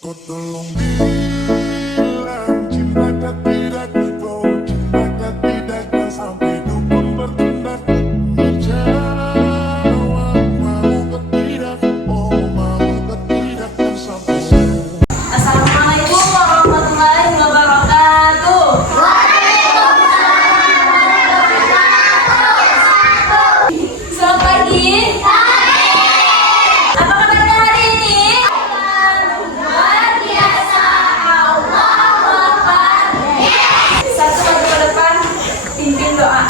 Kau tolong bilang cinta tidak kau cinta tidak sampai dukun bertindak menjawab mau tidak oh mau tidak sampai Assalamualaikum warahmatullahi wabarakatuh. Selamat pagi. Apa kabarnya hari ini? Luar biasa. Allahu Akbar. Satu maju ke depan, pimpin doa.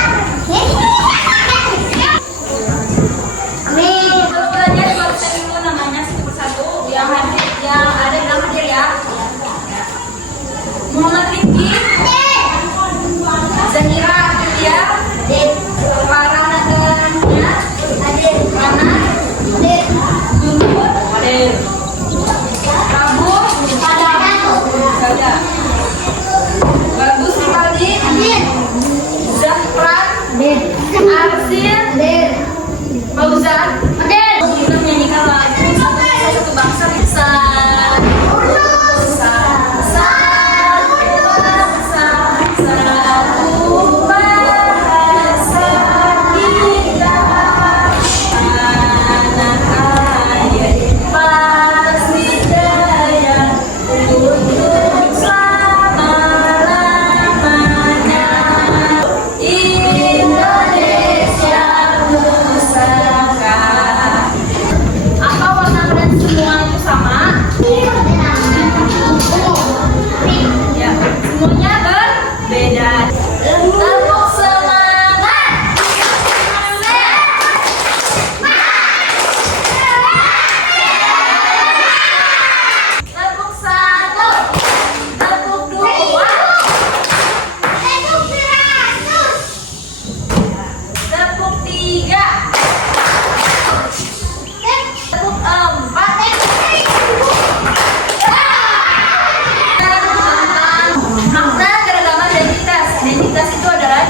Amin. Kalau belajar barusan dulu namanya satu persatu yang hadir, yang ada dalam hadir ya. Muhammad Rifki, Zanira Afilia, Farah Nadaranya, Rana, Guntur, Rabu, Gada, Bagus Rivaldi, Zahran, Arsil, Fauzan, kita menyanyikan lagu satu bangsa bisa.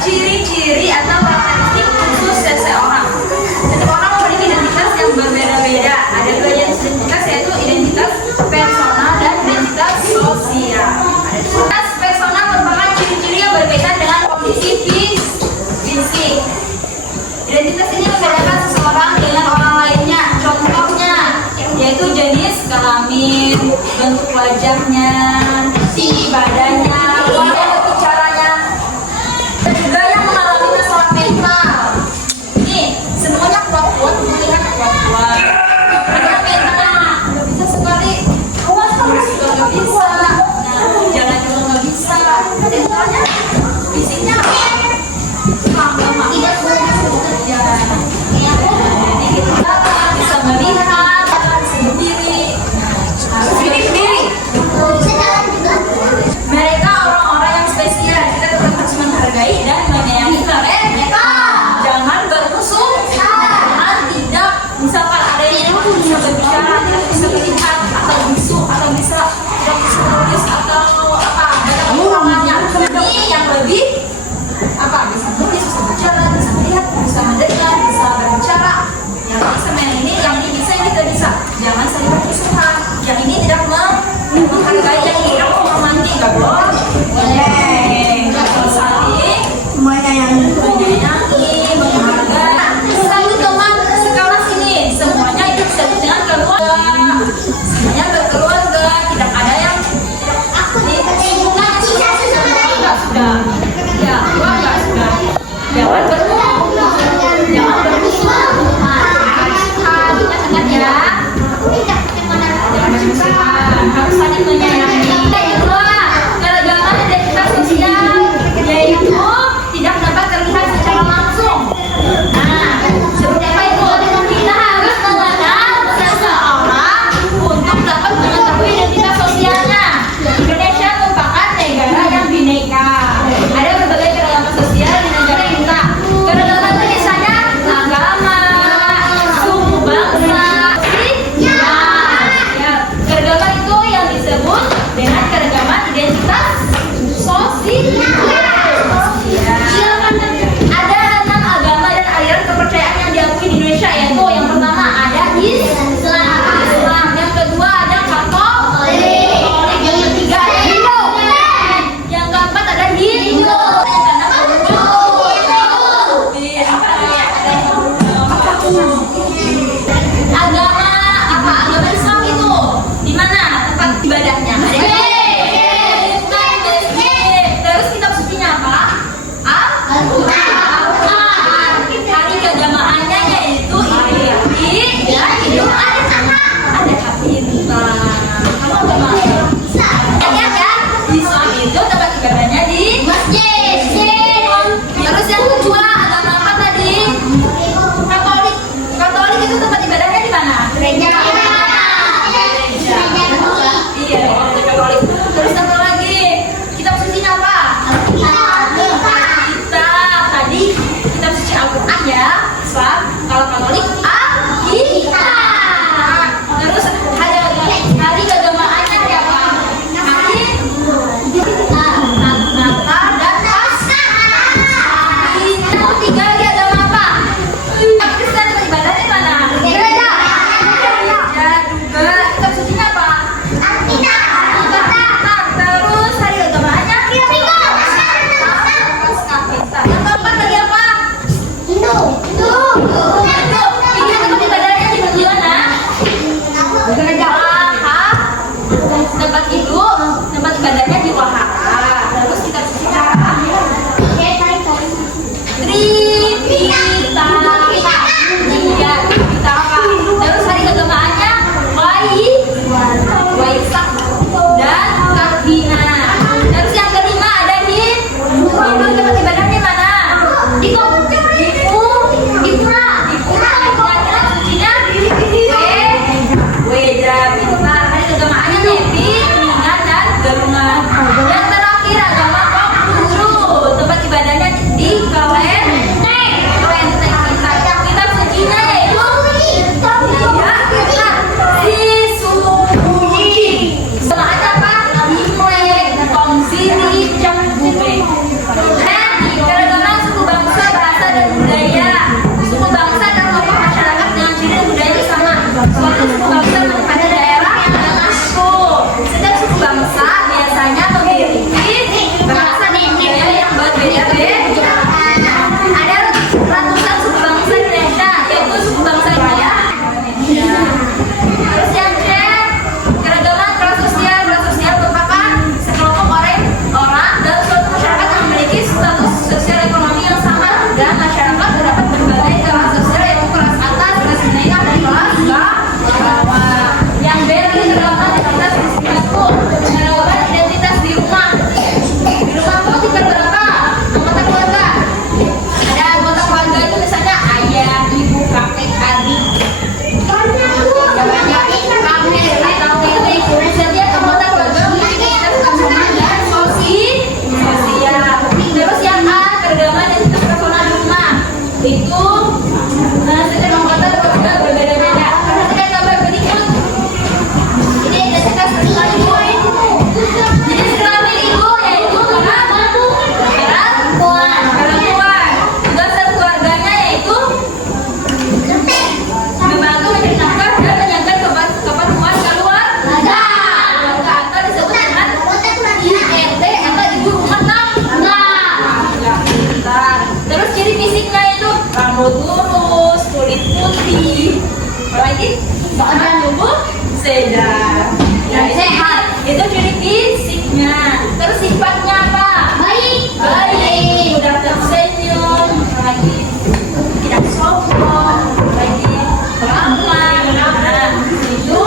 Ciri-ciri atau karakteristik khusus seseorang. Setiap orang memiliki identitas yang berbeda-beda. Ada dua jenis identitas, yaitu identitas personal dan identitas sosial. Identitas personal merupakan ciri-ciri yang berkaitan dengan kondisi fisik. Identitas ini membedakan seseorang dengan orang lainnya. Contohnya yaitu jenis kelamin, bentuk wajahnya, tinggi badannya, bentuk caranya. Juga yang mengalami masalah mental. Nih, semuanya kuat-kuat, melihat kuat-kuat. Ada mental, nggak bisa sekali. Awas terus juga nggak bisa. Nah, jalan juga nggak bisa. Mentalnya, fisiknya tidak bekerja. Jadi kita bisa melihat sendiri, sendiri. Mereka orang-orang yang spesial. Kita tetap harus menghargai dan menyayangi mereka. Jangan bermusuh. Jangan tidak. Misalkan ada yang bisa berbicara, tidak bisa melihat, atau bisu, atau bisa tidak bisa menulis atau apa, ada kekurangannya. Ini yang lebih apa? Bisa menulis, bisa bicara, bisa melihat, bisa mendengar, bisa berbicara. Yang bisa main ini, yang ini bisa, yang tidak bisa. Jangan saling bermusuhan. Yang ini tidak menghargai, yang ini tidak menghormati. Nggak boleh. Saling menyayangi, menghargai. Selalu teman sekelas ini, semuanya itu disebut dengan keluarga. Semuanya berkeluarga, tidak ada yang sudah. Ya, keluarga sudah. Jangan bermusuh. Jangan bermusuh. Ingat ya. Jangan bermusuhan. Harus saling menyayangi. Keragaman identitas sosial, yaitu tidak dapat terlihat secara langsung. Nah, seperti apa itu? Kita harus mengenal seseorang untuk dapat mengetahui identitas sosialnya. Indonesia merupakan negara yang bineka. Ada berbagai keragaman sosial di negara kita. Keragaman itu misalnya agama, suku, bangsa, ya. Keragaman itu yang disebut dengan tempat ibadahnya di wahara. Terus kitab sucinya Tripitaka. Terus hari keagamaannya Waisak dan Kadina. Terus yang kelima ada di tempat ibadahnya mana? Di Pura. Kitab sucinya Weda. Hari keagamaannya Nepi, Kuningan dan Galungan. Yang terakhir agama Konghucu. Tempat ibadahnya di Klenteng. Kitab sucinya yaitu Sisuji. Semangat apa? Imlek, Komsiri, Cengbume. Keragaman suku bangsa, bahasa dan budaya. Suku bangsa dan kelompok masyarakat dengan ciri budaya itu sama. Suatu suku bangsa pada daerah yang ada masku. Setiap suku bangsa biasanya memiliki bahasa dan budaya yang berbeda-beda. Ada ratusan suku bangsa di Indonesia, yaitu suku bangsa India. Terus yang C, keragaman kelas sosial merupakan sekelompok orang dalam suatu masyarakat yang memiliki status sosial ekonomi yang sama, dan masyarakat terdapat berbagai kelas sosial yaitu kelas atas, kelas menengah, dan kelas bawah. Yang B, keragaman identitas peristiwaku. Keragaman identitas di rumah. Di rumahku tinggal berapa anggota keluarga? Ada anggota keluarga itu misalnya ayah, ibu, kakek, adik. Setiap anggota keluarga memiliki identitas personal dan sosial. Terus yang A, keragaman identitas personal di rumah. Itu setiap anggota keluarga berbeda-beda. Perhatikan gambar berikut. Ini identitas personal ibu. Jenis kelamin ibu yaitu perempuan. Tugas keluarganya yaitu membantu mencari nafkah dan menjaga keperluan keluarga. Atau disebut dengan IRT atau ibu rumah tangga. Terus ciri fisiknya itu rambut lurus, kulit putih, apalagi badan tubuh sehat dan sehat. Itu ciri fisiknya. Terus sifatnya apa? Baik, mudah tersenyum, lagi tidak sombong, lagi ramah. Nah, itu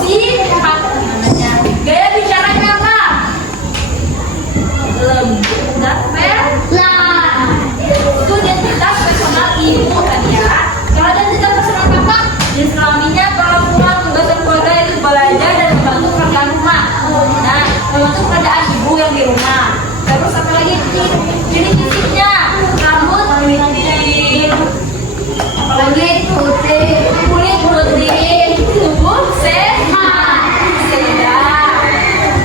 sifat namanya. Gaya bicaranya apa? Lembut dan pelan. Itu identitas personal ibu tadi ya. Kalau identitas personal kakak, jenis kelaminnya perempuan, tugas keluarga itu belajar dan membantu pekerjaan rumah. Nah, membantu pekerjaan ibu yang di rumah. Terus apa lagi? Ciri fisiknya rambut putih, apalagi kulit putih, tubuh sehat.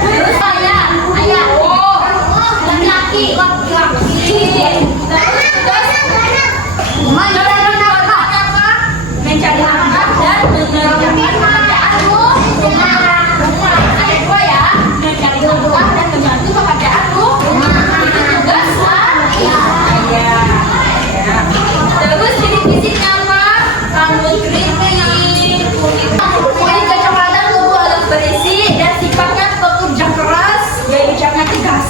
Terus ayah, laki-laki. Terus mencari nafkah dan mengerjakan pekerjaan rumah. Ada dua ya, mencari nafkah dan membantu pekerjaan rumah. Itu tugas ayah. Terus ciri fisiknya apa? Rambut keriting, kulit kecoklatan, tubuh agak berisi, dan sifatnya pekerja keras, gaya bicaranya tegas.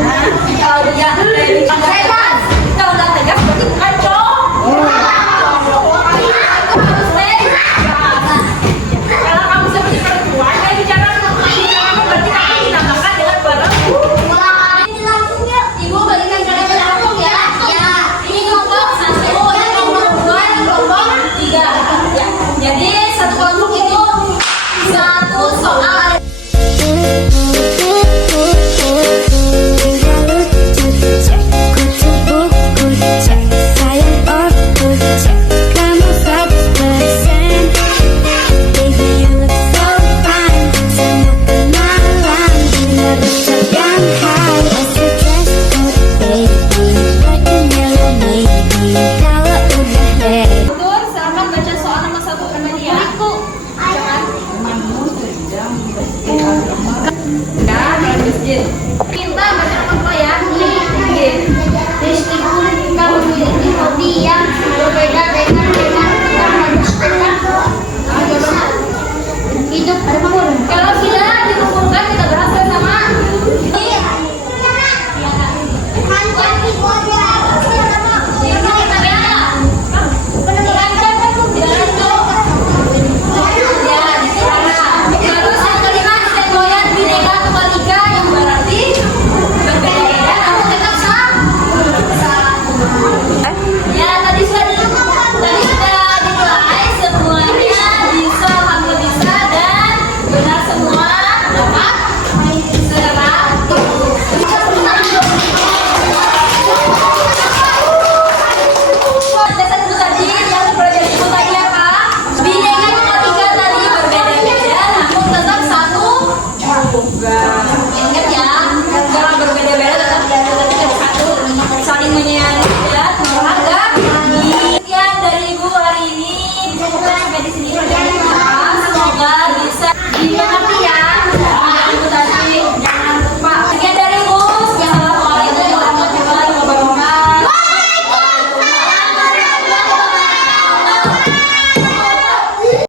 Nah, kalau dia gaya bicaranya tegas, kalau nggak tegas berarti bukan cowok. Kalau kamu seperti perempuan, gaya bicaranya berarti kamu dinamakan dengan perempuan. Ibu bagikan kalian kelompok ya. Ini kelompok 1, ini kelompok 2, ini kelompok 3. Ya. Jadi satu kelompok itu satu soal. Betul, silakan baca soal nomor 1 Amelia. Kita baca nomor 2 ya. Meskipun kamu memiliki hobi yang berbeda dengan hidup. Kalau kita